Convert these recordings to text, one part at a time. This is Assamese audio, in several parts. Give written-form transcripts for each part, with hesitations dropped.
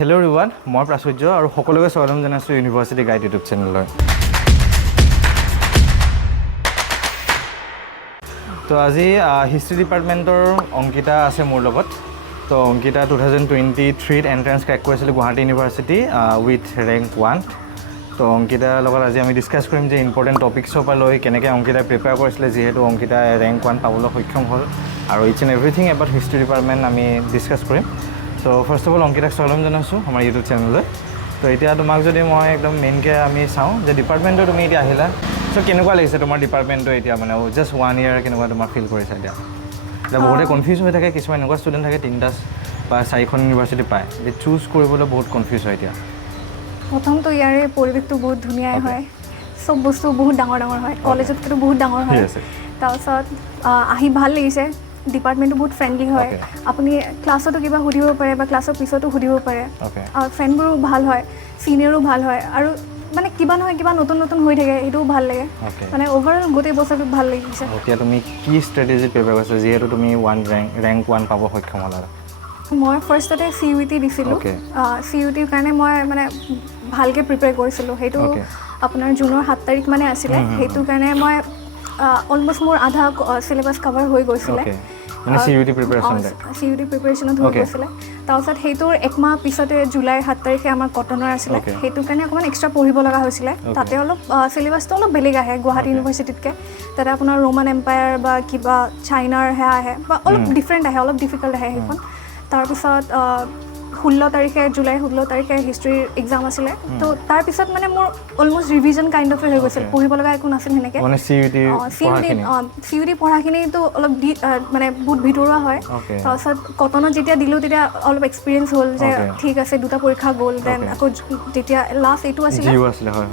Hello everyone, মই প্ৰাচুৰ্য আৰু সকলোকে স্বাগতম জনাইছোঁ ইউনিভাৰ্চিটি গাইড ইউটিউব চেনেললৈ। তো আজি হিষ্ট্ৰী ডিপাৰ্টমেণ্টৰ অংকিতা আছে মোৰ লগত। তো অংকিতা 2023 এণ্ট্ৰেন্স ক্ৰেক কৰিছিলে গুৱাহাটী ইউনিভাৰ্চিটি উইথ ৰেংক 1। তো অংকিতাৰ লগত আজি আমি ডিছকাছ কৰিম যে ইম্পৰ্টেণ্ট টপিকছৰ পৰা লৈ কেনেকৈ অংকিতাই প্ৰিপেয়াৰ কৰিছিলে, যিহেতু অংকিতাই ৰেংক 1 পাবলৈ সক্ষম হ'ল, আৰু its and everything about history department আমি ডিছকাছ কৰিম। তো ফাৰ্ষ্ট অফ অল অংকিতাক স্বাগতম জনাইছোঁ আমাৰ ইউটিউব চেনেললৈ। তো এতিয়া তোমাক যদি মই একদম মেইনকৈ আমি চাওঁ যে ডিপাৰ্টমেণ্টটো তুমি এতিয়া আহিলা, চ' কেনেকুৱা লাগিছে তোমাৰ ডিপাৰ্টমেণ্টটো এতিয়া, মানে জাষ্ট 1 year কেনেকুৱা তোমাৰ ফিল কৰিছা এতিয়া? এতিয়া বহুতে কনফিউজ হৈ থাকে, কিছুমান এনেকুৱা ষ্টুডেণ্ট থাকে 3টা বা 4খন ইউনিভাৰ্চিটি পায়, যে চুজ কৰিবলৈ বহুত কনফিউজ হয় এতিয়া। প্ৰথমটো ইয়াৰে পৰিৱেশটো বহুত ধুনীয়াই হয়, চব বস্তু বহুত ডাঙৰ ডাঙৰ হয়, কলেজতকৈতো বহুত ডাঙৰ হয়। তাৰপিছত আহি ভাল লাগিছে, ডিপাৰ্টমেণ্টটো বহুত ফ্ৰেণ্ডলি হয়, আপুনি ক্লাছতো কিবা সুধিব পাৰে বা ক্লাছৰ পিছতো সুধিব পাৰে, আৰু ফ্ৰেণ্ডবোৰো ভাল হয়, ছিনিয়ৰো ভাল হয়, আৰু মানে কিবা নহয় কিবা নতুন নতুন হৈ থাকে, সেইটোও ভাল লাগে। মানে অভাৰঅল গোটেই বছৰটো ভাল লাগিছে। এতিয়া তুমি কি ষ্ট্ৰেটেজি প্ৰিপেয়াৰ কৰিছা, যিহেতু তুমি ৰেংক 1 পাব সক্ষম হ'লা? মই ফাৰ্ষ্টতে CUT দিছিলোঁ। CUTৰ কাৰণে মই মানে ভালকৈ প্ৰিপেয়াৰ কৰিছিলোঁ। সেইটো আপোনাৰ জুনৰ 7 তাৰিখ মানে আছিলে, সেইটো কাৰণে মই অলমষ্ট মোৰ আধা চিলেবাছ কভাৰ হৈ গৈছিলে। CUT প্ৰিপেৰেশ্যনত হৈ গৈছিলে। তাৰপিছত সেইটোৰ একমাহ পিছতে জুলাই 7 তাৰিখে আমাৰ কটনৰ আছিলে, সেইটো কাৰণে অকণমান এক্সট্ৰা পঢ়িব লগা হৈছিলে। তাতে অলপ চিলেবাছটো অলপ বেলেগ আহে গুৱাহাটী ইউনিভাৰ্চিটিতকৈ। তাতে আপোনাৰ ৰোমান এম্পায়াৰ বা কিবা চাইনাৰ সেয়া আহে, বা অলপ ডিফাৰেণ্ট আহে, অলপ ডিফিকাল্ট আহে সেইখন। তাৰপিছত 16 জুলাই 16 তাৰিখে হিষ্ট্ৰীৰ এক্সাম আছিলে। তো তাৰপিছত মানে মোৰ অলমষ্ট ৰিভিজন কাইণ্ড অফে হৈ গৈছিল, পঢ়িব লগা একো নাছিল সেনেকৈ। CUT পঢ়াখিনিতো অলপ মানে বহুত ভিতৰুৱা হয়। তাৰপিছত কটনত যেতিয়া দিলোঁ তেতিয়া অলপ এক্সপিৰিয়েঞ্চ হ'ল যে ঠিক আছে, 2টা পৰীক্ষা গ'ল। দেন আকৌ যেতিয়া লাষ্ট এইটো আছিলে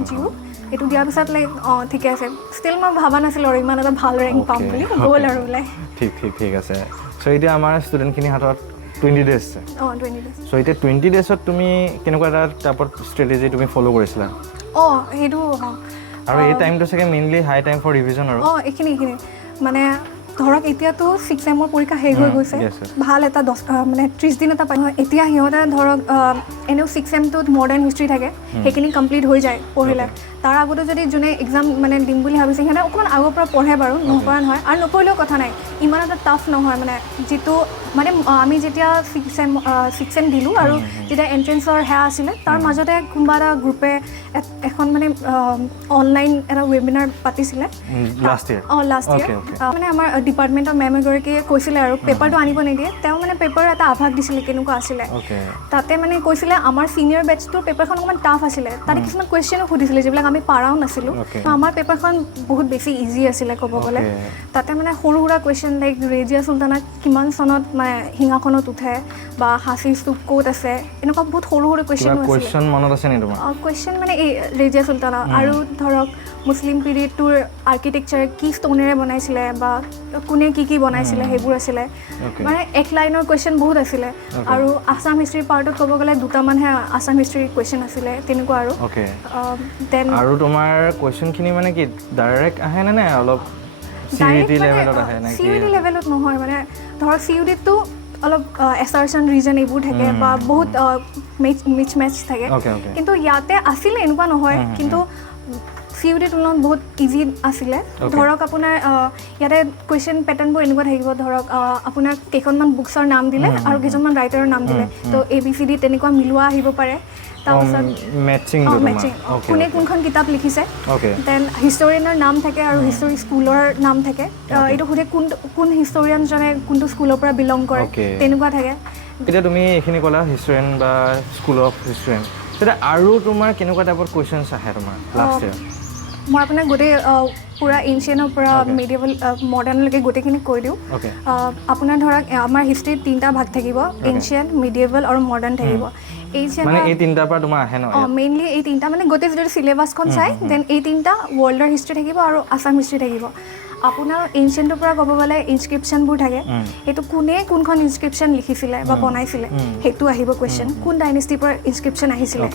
জিঅ', এইটো দিয়াৰ পিছত লাইক ঠিকে আছে, ষ্টিল মই ভবা নাছিলোঁ আৰু ইমান এটা ভাল ৰেংক পাম বুলি, গ'ল আৰু ওলাই। ঠিক আছে। চ' এতিয়া আমাৰ ষ্টুডেণ্টখিনিৰ হাতত 20 days আছে। 20 days। চ' এতিয়া 20 daysত তুমি কেনেকুৱা এটা টাইপত ষ্ট্ৰেটেজি তুমি ফ'ল' কৰিছিলা? সেইটো আৰু এই টাইমটো চাগে mainly high time for revision আৰু এইখিনি মানে ধৰক এতিয়াতো 6 চেমৰ পৰীক্ষা শেষ হৈ গৈছে, ভাল এটা 30 দিন এটা পাই। এতিয়া সিহঁতে ধৰক এনেও 6 চেমটোত মডাৰ্ণ হিষ্ট্ৰী থাকে, সেইখিনি কমপ্লিট হৈ যায় পঢ়িলে। তাৰ আগতে যদি যোনে এক্সাম মানে দিম বুলি ভাবিছে, সিহঁতে অকণমান আগৰ পৰা পঢ়ে বাৰু, নপঢ়া নহয়, আৰু নপঢ়িলেও কথা নাই, ইমান এটা টাফ নহয়। মানে যিটো মানে আমি যেতিয়া 6 চেম দিলোঁ আৰু যেতিয়া এণ্ট্ৰেঞ্চৰ সেয়া আছিলে, তাৰ মাজতে কোনোবা এটা গ্ৰুপে এখন মানে অনলাইন এটা ৱেবিনাৰ পাতিছিলে লাষ্ট ইয়েৰ। মানে আমাৰ ডিপাৰ্টমেণ্টৰ মেম এগৰাকীয়ে কৈছিলে আৰু পেপাৰটো আনিব নিদিয়ে, তেওঁ মানে পেপাৰ এটা আভাস দিছিলে কেনেকুৱা আছিলে। তাতে মানে কৈছিলে আমাৰ ছিনিয়ৰ বেটছটোৰ পেপাৰখন অকণমান টাফ আছিলে, তাতে কিছুমান কুৱেশ্যনো সুধিছিলে যিবিলাক আমি পাৰাও নাছিলোঁ। আমাৰ পেপাৰখন বহুত বেছি ইজি আছিলে ক'ব গ'লে। তাতে মানে সৰু সুৰা কুৱেশ্যন লাইক ৰেজিয়া চুলতানা কিমান চনত মানে সিংহাসনত উঠে, বা হাঁচিৰ স্তূপ ক'ত আছে, এনেকুৱা বহুত সৰু সৰু কুৱেশ্যনো আছিলে। কুৱেশ্যন মানে এই ৰেজিয়া চুলতানা, আৰু ধৰক মুছলিম পিৰিয়ডটোৰ আৰ্কিটেকচাৰ কি ষ্টনেৰে বনাইছিলে, বা কোনে কি বনাইছিলে, সেইবোৰ আছিলে। মানে এক লাইনৰ কুৱেশ্যন বহুত আছিলে। আৰু আছাম হিষ্ট্ৰীৰ পাৰ্টত ক'ব গ'লে 2টামানহে আছাম হিষ্ট্ৰীৰ কুৱেশ্যন আছিলে, তেনেকুৱা আৰু। দেন আৰু তোমাৰ কুৱেশ্যনখিনি মানে কি ডাইৰেক্ট আহে নে অলপ CUT লেভেলত আহে? CUT লেভেলত নহয়, মানে ধৰক CUTটো অলপ এছাৰশ্যন ৰিজন এইবোৰ থাকে, বা বহুত মিচ মেচ থাকে, কিন্তু ইয়াতে আছিলে এনেকুৱা নহয়। কিন্তু CUT তুলনাত বহুত ইজি আছিলে। ধৰক আপোনাৰ ইয়াতে কুৱেশ্যন পেটাৰ্ণবোৰ এনেকুৱা থাকিব, ধৰক আপোনাৰ কেইখনমান বুকছৰ নাম দিলে আৰু কেইজনমান ৰাইটাৰৰ নাম দিলে, তো ABCD তেনেকুৱা মিলোৱা আহিব পাৰে। তাৰপিছত মেটচিং, কোনে কোনখন কিতাপ লিখিছে, দেন হিষ্টৰিয়ানৰ নাম থাকে আৰু হিষ্টৰী স্কুলৰ নাম থাকে। এইটো সোধে কোন হিষ্টৰিয়ানজনে কোনটো স্কুলৰ পৰা বিলং কৰে, তেনেকুৱা থাকে। এতিয়া তুমি এইখিনি ক'লা হিষ্টৰিয়ান বা স্কুল অফ হিষ্টৰিয়ান, তেতিয়া আৰু তোমাৰ কেনেকুৱা টাইপৰ কুৱেশ্যনছ আহে তোমাৰ লাষ্ট ইয়েৰ? মই আপোনাক গোটেই পূৰা এনচিয়েণ্টৰ পৰা মিডিয়েবল মডাৰ্ণলৈকে গোটেইখিনি কৈ দিওঁ। আপোনাৰ ধৰক আমাৰ হিষ্ট্ৰীত 3টা ভাগ থাকিব, এনচিয়েণ্ট, মিডিয়েবল আৰু মডাৰ্ণ থাকিব। মেইনলি এই 3টা মানে গোটেই যদি চিলেবাছখন চাই, দেন এই 3টা ৱৰ্ল্ডৰ হিষ্ট্ৰী থাকিব আৰু আছাম হিষ্ট্ৰী থাকিব। আপোনাৰ এনচিয়েণ্টৰ পৰা ক'ব গ'লে ইনস্ক্ৰিপশ্যনবোৰ থাকে, সেইটো কোনে কোনখন ইনস্ক্ৰিপশ্যন লিখিছিলে বা বনাইছিলে সেইটো আহিব কুৱেশ্যন। কোন ডাইনেষ্টিৰ পৰা ইনস্ক্ৰিপশ্যন আহিছিলে,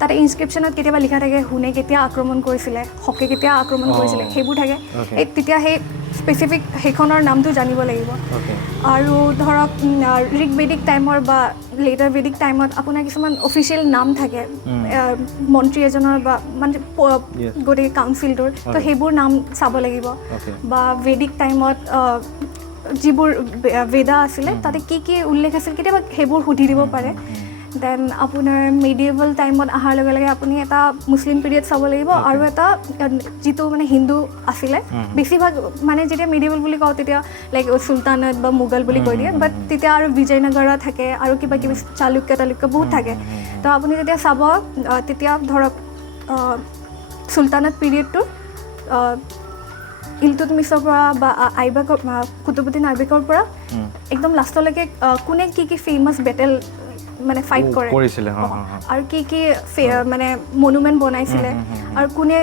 তাতে ইনস্ক্ৰিপশ্যনত কেতিয়াবা লিখা থাকে হুনে কেতিয়া আক্ৰমণ কৰিছিলে, হকে কেতিয়া আক্ৰমণ কৰিছিলে, সেইবোৰ থাকে। তেতিয়া সেই স্পেচিফিক সেইখনৰ নামটো জানিব লাগিব আৰু ধৰক ঋগ ভেদিক টাইমৰ বা লেটাৰ ভেদিক টাইমত আপোনাৰ কিছুমান অফিচিয়েল নাম থাকে মন্ত্ৰী এজনৰ বা মানে গোটেই কাউন্সিলটোৰ তো সেইবোৰ নাম চাব লাগিব বা ভেদিক টাইমত যিবোৰ বেদা আছিলে তাতে কি উল্লেখ আছিল কেতিয়াবা সেইবোৰ সুধি দিব পাৰে দেন আপোনাৰ মেডিয়েভেল টাইমত অহাৰ লগে লগে আপুনি এটা মুছলিম পিৰিয়ড চাব লাগিব আৰু এটা যিটো মানে হিন্দু আছিলে বেছিভাগ মানে যেতিয়া মেডিয়েভেল বুলি কওঁ তেতিয়া লাইক চুলতানত বা মোগল বুলি কৈ দিয়ে বাট তেতিয়া আৰু বিজয়নগৰা থাকে আৰু কিবা কিবি চালুক্য বহুত থাকে তো আপুনি যেতিয়া চাব তেতিয়া ধৰক চুলতানত পিৰিয়ডটো ইলতুৎমিছৰ পৰা বা আইবাকৰ কুতুবুদ্দিন আইবাকৰ পৰা একদম লাষ্টলৈকে কোনে কি ফেমাছ বেটেল মানে ফাইট কৰিছিলে আৰু কি মানে মনুমেণ্ট বনাইছিলে আৰু কোনে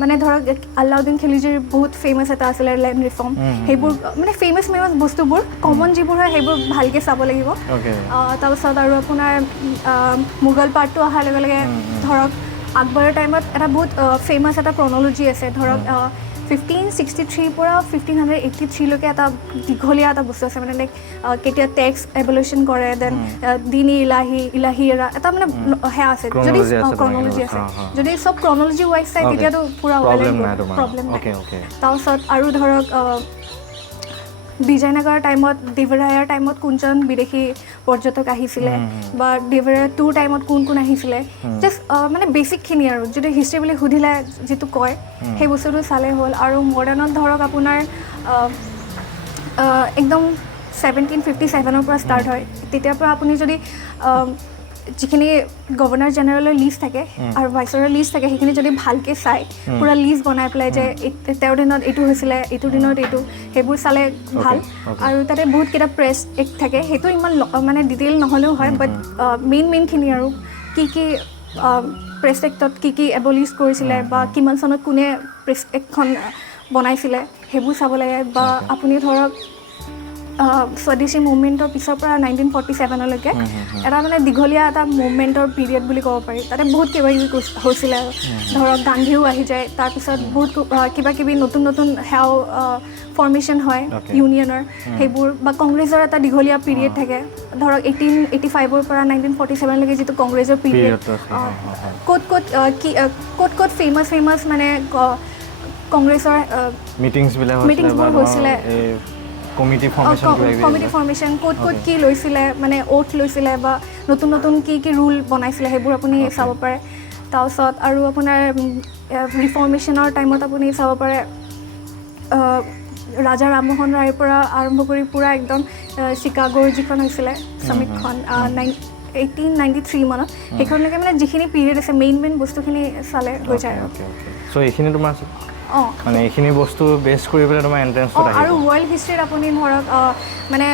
মানে ধৰক আলাউদ্দিন খিলজিৰ বহুত ফেমাছ এটা আছিলে লেণ্ড ৰিফৰ্ম সেইবোৰ মানে ফেমাছ বস্তুবোৰ কমন যিবোৰ হয় সেইবোৰ ভালকৈ চাব লাগিব তাৰপিছত আৰু আপোনাৰ মোগল পাৰ্টটো অহাৰ লগে লগে ধৰক আকবৰৰ টাইমত এটা বহুত ফেমাছ এটা ক্ৰনলজি আছে ধৰক 1563 পৰা 1583লৈকে এটা দীঘলীয়া এটা বস্তু আছে মানে লাইক কেতিয়া টেক্স এভলিউশ্যন কৰে দেন দিনী ইলাহী এৰা এটা মানে সেয়া আছে যদি ক্ৰনলজি আছে যদি চব ক্ৰনলজি ৱাইজ চাই তেতিয়াতো পূৰা প্ৰব্লেম নাই তাৰপিছত আৰু ধৰক বিজয়নগৰৰ টাইমত দেৱৰায়াৰ টাইমত কোনজন বিদেশী পৰ্যটক আহিছিলে বা দেৱৰায়াৰ টুৰ টাইমত কোন আহিছিলে জাষ্ট মানে বেছিকখিনি আৰু যদি হিষ্ট্ৰী বুলি সুধিলে যিটো কয় সেই বস্তুটো চালে হ'ল আৰু মডাৰ্ণত ধৰক আপোনাৰ একদম 1757ৰ পৰা ষ্টাৰ্ট হয় তেতিয়াৰ পৰা আপুনি যদি যিখিনি গভৰ্ণৰ জেনেৰেলৰ লিষ্ট থাকে আৰু ভাইচৰৰ লিষ্ট থাকে সেইখিনি যদি ভালকৈ চাই পূৰা লিষ্ট বনাই পেলাই যে তেওঁৰ দিনত এইটো হৈছিলে এইটো দিনত এইটো সেইবোৰ চালে ভাল আৰু তাতে বহুত কেইটা প্ৰেছ এক্ট থাকে সেইটো ইমান মানে ডিটেইল নহ'লেও হয় বাট মেইনখিনি আৰু কি প্ৰেছ এক্টত কি এবলিছ কৰিছিলে বা কিমান চনত কোনে প্ৰেছ এক্টখন বনাইছিলে সেইবোৰ চাব লাগে বা আপুনি ধৰক স্বদেশী মুভমেণ্টৰ পিছৰ পৰা 1947লৈকে এটা মানে দীঘলীয়া এটা মুভমেণ্টৰ পিৰিয়ড বুলি ক'ব পাৰি তাতে বহুত কিবা কিবি হৈছিলে ধৰক গান্ধীও আহি যায় তাৰপিছত বহুত কিবা কিবি নতুন সেয়াও ফৰ্মেশ্যন হয় ইউনিয়নৰ সেইবোৰ বা কংগ্ৰেছৰ এটা দীঘলীয়া পিৰিয়ড থাকে ধৰক 1885ৰ পৰা 1947লৈকে যিটো কংগ্ৰেছৰ পিৰিয়ড ক'ত ফেমাছ মানে কংগ্ৰেছৰ মিটিংছবোৰ হৈছিলে কমিটি ফৰ্মেশ্যন ক'ত কি লৈছিলে মানে অ'থ লৈছিলে বা নতুন কি ৰুল বনাইছিলে সেইবোৰ আপুনি চাব পাৰে তাৰপিছত আৰু আপোনাৰ ৰিফৰ্মেশ্যনৰ টাইমত আপুনি চাব পাৰে ৰাজা ৰামমোহন ৰায়ৰ পৰা আৰম্ভ কৰি পূৰা একদম চিকাগোৰ যিখন হৈছিলে চামিটখন 1893 মানত সেইখনলৈকে মানে যিখিনি পিৰিয়ড আছে মেইন বস্তুখিনি চালে হৈ যায় চ' এইখিনি তোমাৰ মানে এইখিনি বস্তু বেছ কৰি পেলাই তোমাৰ এণ্ট্ৰেঞ্চটো আৰু ৱৰ্ল্ড হিষ্ট্ৰীত আপুনি ধৰক মানে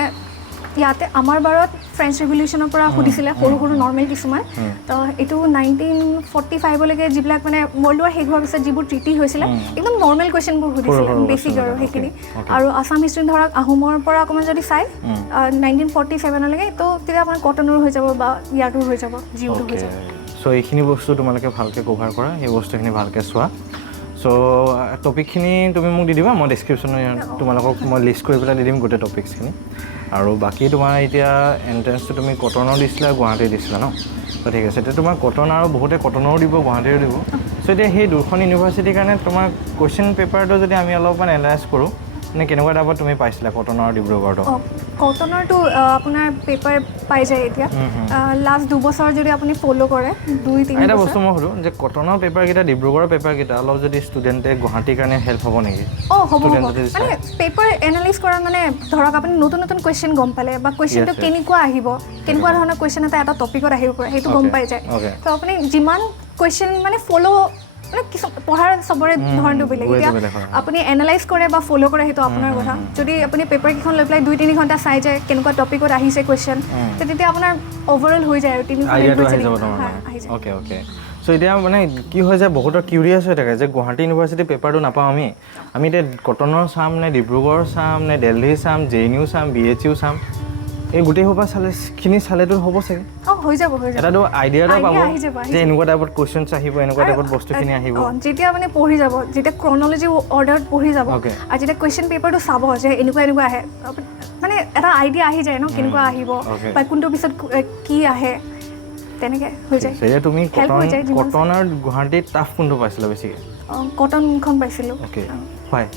ইয়াতে আমাৰ বাৰত ফ্ৰেঞ্চ ৰিভলিউশ্যনৰ পৰা সুধিছিলে সৰু নৰ্মেল কিছুমান তো এইটো 1945লৈকে যিবিলাক মানে ৱৰ্ল্ড ৱাৰ শেষ হোৱাৰ পিছত যিবোৰ ট্ৰিটি হৈছিলে একদম নৰ্মেল কুৱেশ্যনবোৰ সুধিছিলে বেছিক আৰু সেইখিনি আৰু আছাম হিষ্ট্ৰী ধৰক আহোমৰ পৰা অকণমান যদি চাই 1947লৈকে তো তেতিয়া আপোনাৰ কটনৰ হৈ যাব বা ইয়াৰটোৰ হৈ যাব জিঅ'টোৰ হৈ যাব চ' এইখিনি বস্তু তোমালোকে ভালকৈ কভাৰ কৰা সেই বস্তুখিনি ভালকৈ চোৱা চ' টপিকখিনি তুমি মোক দি দিবা মই ডেছক্ৰিপশ্যনত তোমালোকক মই লিষ্ট কৰি পেলাই দি দিম গোটেই টপিকছখিনি আৰু বাকী তোমাৰ এতিয়া এণ্ট্ৰেঞ্চটো তুমি কটনৰ দিছিলা গুৱাহাটীৰ দিছিলা ন তো ঠিক আছে এতিয়া তোমাৰ কটন আৰু বহুতে কটনৰো দিব গুৱাহাটীৰো দিব চ' এতিয়া সেই দুখন ইউনিভাৰ্চিটিৰ কাৰণে তোমাৰ কুৱেশ্যন পেপাৰটো যদি আমি অলপমান এনালাইজ কৰোঁ মানে কেনেকুৱা টাইপত তুমি পাইছিলা কটনৰ আৰু ডিব্ৰুগড়টো কটনৰটো আপোনাৰ পেপাৰ পাই যায় এতিয়া লাষ্ট 2 বছৰ যদি আপুনি ফ'ল' কৰে 2-3 এটা বস্তু মই সুধোঁ যে কটনৰ পেপাৰকেইটা ডিব্ৰুগড়ৰ পেপাৰকেইটা অলপ যদি ষ্টুডেণ্টে গুৱাহাটীৰ কাৰণে হেল্প হ'ব নেকি হ'ব মানে পেপাৰ এনালাইজ কৰা মানে ধৰক আপুনি নতুন কুৱেশ্যন গম পালে বা কুৱেশ্যনটো কেনেকুৱা আহিব কেনেকুৱা ধৰণৰ কুৱেশ্যন এটা টপিকত আহিব পাৰে সেইটো গম পাই যায় তো আপুনি যিমান কুৱেশ্যন মানে ফ'ল' মানে কিছু পঢ়াৰ চবৰে ধৰণটো বেলেগ এতিয়া আপুনি এনালাইজ কৰে বা ফ'ল' কৰে সেইটো আপোনাৰ কথা যদি আপুনি পেপাৰকেইখন লৈ পেলাই 2-3 ঘণ্টা চাই যায় কেনেকুৱা টপিকত আহিছে কুৱেশ্যন তেতিয়া আপোনাৰ অভাৰঅল হৈ যায় আৰু 3 অ'কে চ' এতিয়া মানে কি হয় যে বহুতৰ কিউৰিয়াছ হৈ থাকে যে গুৱাহাটী ইউনিভাৰ্চিটিৰ পেপাৰটো নাপাওঁ আমি এতিয়া কটনৰ চাম নে ডিব্ৰুগড় চাম নে দিল্লী চাম JNU চাম BHU চাম চ' এই গোটেই সোপা চালেখিনি চালেতো হ'ব চাগে হৈ যাব এটাতো আইডিয়া এটা পাব আহি যাব যে এনেকুৱা টাইপত কুৱেশ্যনছ আহিব এনেকুৱা টাইপত বস্তুখিনি আহিব যেতিয়া মানে পঢ়ি যাব যেতিয়া ক্ৰনলজি অৰ্ডাৰত পঢ়ি যাব আৰু যেতিয়া কুৱেশ্যন পেপাৰটো চাব যে এনেকুৱা আহে মানে এটা আইডিয়া আহি যায় ন কেনেকুৱা আহিব বা কোনটো পিছত কি আহে তেনেকে হৈ যায় সেয়া তুমি কটন আৰু গুৱাহাটীত টাফ কোনটো পাইছিলা বেছিকৈ কটনখন পাইছিলোঁ হয়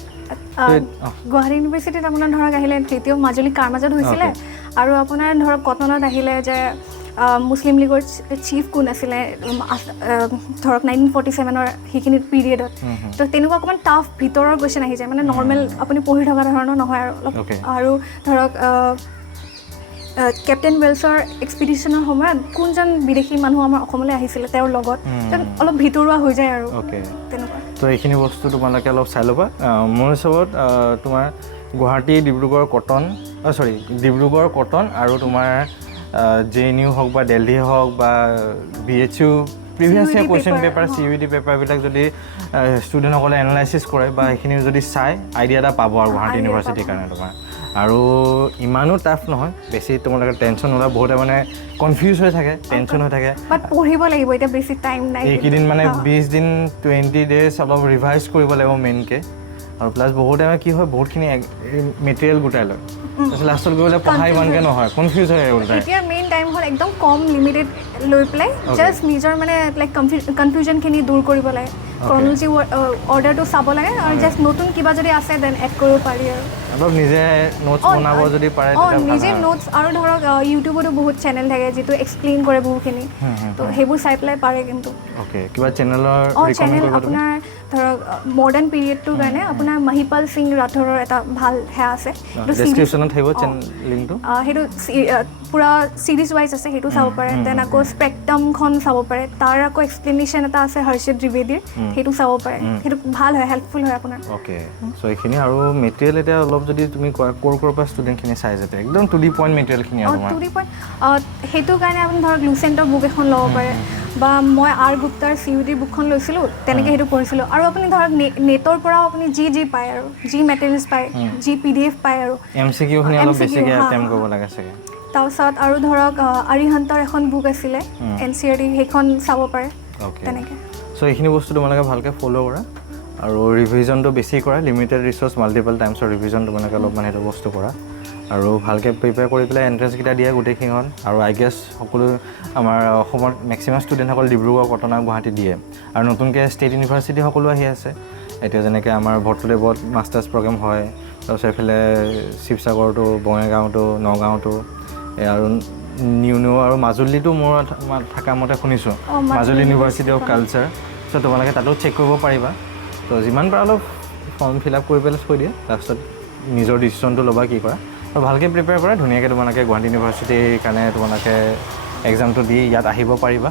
গুৱাহাটী ইউনিভাৰ্চিটিত আপোনাৰ ধৰক আহিলে তৃতীয় মাজুলী কাৰ মাজত হৈছিলে আৰু আপোনাৰ ধৰক কটনত আহিলে যে মুছলিম লীগৰ চিফ কোন আছিলে ধৰক 1947 সেইখিনি পিৰিয়ডত তো তেনেকুৱা অকণমান টাফ ভিতৰৰ কুৱেশ্যন আহি যায় মানে নৰ্মেল আপুনি পঢ়ি থকা ধৰণৰ নহয় আৰু অলপ আৰু ধৰক কেপ্টেইন ৱেলছৰ এক্সপিডিশ্যনৰ সময়ত কোনজন বিদেশী মানুহ আমাৰ অসমলৈ আহিছিলে তেওঁৰ লগত অলপ ভিতৰুৱা হৈ যায় আৰু তেনেকুৱা তো এইখিনি বস্তু তোমালোকে অলপ চাই ল'বা মোৰ হিচাপত তোমাৰ গুৱাহাটী ডিব্ৰুগড় কটন আৰু তোমাৰ JNU হওক বা দিল্লী হওক বা BHU previous year question paper CUET পেপাৰবিলাক যদি ষ্টুডেণ্টসকলে এনালাইচিছ কৰে বা সেইখিনি যদি চাই আইডিয়া এটা পাব আৰু গুৱাহাটী ইউনিভাৰ্চিটিৰ কাৰণে তোমাৰ আৰু ইমানো টাফ নহয় বেছি তোমালোকে টেনশ্যন নল'বা বহুতে মানে কনফিউজ হৈ থাকে টেনশ্যন হৈ থাকে বাট পঢ়িব লাগিব এতিয়া বেছি টাইম নাই এইকেইদিন মানে 20 দিন 20 ডেজ অলপ ৰিভাইজ কৰিব লাগিব মেইনকৈ আৰু প্লাছ বহুতে মানে কি হয় বহুতখিনি মেটেৰিয়েল গোটাই লয় তাৰপিছত লাষ্টত গৈ পেলাই পঢ়া ইমানকৈ নহয় কনফিউজ হৈ ওলটাই এতিয়া মেইন টাইম হ'ল একদম কম লিমিটেড লৈ পেলাই জাষ্ট নিজৰ মানে লাইক কনফিউজনখিনি দূৰ কৰিব লাগে ক্ৰনলজি অৰ্ডাৰটো চাব লাগে আৰু জাষ্ট নতুন কিবা যদি আছে দেন এড কৰিব পাৰি আৰু অলপ নিজে নোটছ বনাব যদি পাৰে নিজে নোটছ আৰু ধৰক ইউটিউবতো বহুত চেনেল থাকে যিটো এক্সপ্লেইন কৰে বহুখিনি তো সেইবোৰ চাই পেলাই পাৰে কিন্তু কিবা চেনেলৰ চেনেল আপোনাৰ ধৰক মডাৰ্ণ পিৰিয়ডটোৰ কাৰণে আপোনাৰ মহিপাল সিং ৰাথোৰৰ এটা ভাল সেয়া আছে ডেছক্ৰিপশ্যনত থাকিব লিংকটো সেইটো পুৰা ছিৰিজ ৱাইজ আছে সেইটো চাব পাৰে দেন আকৌ স্পেক্ট্ৰামখন চাব পাৰে তাৰ আকৌ এক্সপ্লেনেশ্যন এটা আছে হৰ্ষিত দ্বিবেদীৰ সেইটো চাব পাৰে সেইটো ভাল হয় হেল্পফুল হয় আপোনাৰ চ' এইখিনি আৰু মেটেৰিয়েল এতিয়া অলপ যদি তুমি ক'ৰ পৰা ষ্টুডেণ্টখিনি চাই যাতে একদম টু দি পইণ্ট মেটেৰিয়েলখিনি টু দি পইণ্ট সেইটো কাৰণে আপুনি ধৰক লুচেণ্টৰ বুক এখন ল'ব পাৰে বা মই গুপ্তাৰ CUET বুকখন লৈছিলোঁ তেনেকৈ সেইটো পঢ়িছিলোঁ আৰু আপুনি ধৰক নেটৰ পৰাও আপুনি যি পায় আৰু যি মেটেৰিয়েলছ পায় যি PDF পায় আৰু MCQখিনি অলপ বেছিকৈ এটেম্প কৰিব লাগে চাগে তাৰপিছত আৰু ধৰক আৰিহান্তৰ এখন বুক আছিলে NCERT সেইখন চাব পাৰে তেনেকৈ চ' এইখিনি বস্তু তোমালোকে ভালকৈ ফ'ল' কৰা আৰু ৰিভিজনটো বেছি কৰা লিমিটেড ৰিচোৰ্চ মাল্টিপল টাইমছৰ ৰিভিজন তোমালোকে অলপমান সেইটো বস্তু কৰা আৰু ভালকৈ প্ৰিপেয়াৰ কৰি পেলাই এণ্ট্ৰেঞ্চকেইটা দিয়া গোটেইখিনিখন আৰু আই গেছ সকলো আমাৰ অসমত মেক্সিমাম ষ্টুডেণ্টসকল ডিব্ৰুগড় কটন আৰু গুৱাহাটী দিয়ে আৰু নতুনকৈ ষ্টেট ইউনিভাৰ্চিটি সকলো আহি আছে এতিয়া যেনেকৈ আমাৰ ভৰ্তুদেৱত মাষ্টাৰ্ছ প্ৰগ্ৰেম হয় তাৰপিছত এইফালে শিৱসাগৰটো বঙাইগাঁওটো নগাঁওটো আৰু নিউ আৰু মাজুলীটো মোৰ থকা মতে শুনিছোঁ মাজুলী ইউনিভাৰ্চিটি অফ কালচাৰ চ' তোমালোকে তাতো চেক কৰিব পাৰিবা তো যিমান পাৰা অলপ ফৰ্ম ফিল আপ কৰি পেলাই থৈ দিয়ে তাৰপিছত নিজৰ ডিচিশ্যনটো ল'বা কি কৰা আৰু ভালকৈ প্ৰিপেয়াৰ কৰা ধুনীয়াকৈ তোমালোকে গুৱাহাটী ইউনিভাৰ্চিটিৰ কাৰণে তোমালোকে এক্সামটো দি ইয়াত আহিব পাৰিবা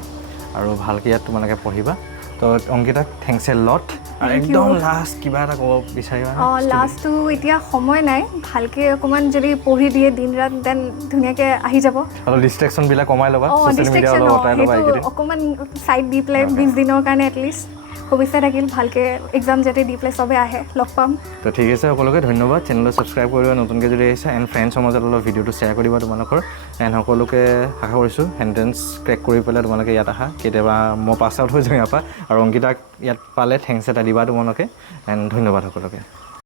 আৰু ভালকৈ ইয়াত তোমালোকে পঢ়িবা তো অংকিতাক থেংকছ এ লট আৰু একদম লাষ্ট কিবা এটা ক'ব বিচাৰিবা লাষ্টটো এতিয়া সময় নাই ভালকৈ অকণমান যদি পঢ়ি দিয়ে দিন ৰাত দেন ধুনীয়াকৈ আহি যাব অলপ ডিষ্ট্ৰেকশ্যনবিলাক কমাই ল'বা ছ'চিয়েল মিডিয়া অলপ অঁতাই ল'বা অকণমান ছাইড দি পেলাই 20 দিনৰ কাৰণে এটলিষ্ট ভৱিষ্যত থাকিল ভালকৈ এক্সাম যাতে দি পেলাই চবেই আহে লগ পাম তো ঠিক আছে সকলোকে ধন্যবাদ চেনেলটো ছাবস্ক্ৰাইব কৰিবা নতুনকৈ যদি আহিছা এণ্ড ফ্ৰেণ্ডছৰ মাজত অলপ ভিডিঅ'টো শ্বেয়াৰ কৰিবা তোমালোকৰ এণ্ড সকলোকে আশা কৰিছোঁ এণ্ট্ৰেঞ্চ ক্ৰেক কৰি পেলাই তোমালোকে ইয়াত আহা কেতিয়াবা মই পাছ আউট হৈ যাওঁ ইয়াৰ পৰা আৰু অংকিতাক ইয়াত পালে থেংকছ এটা দিবা তোমালোকে এণ্ড ধন্যবাদ সকলোকে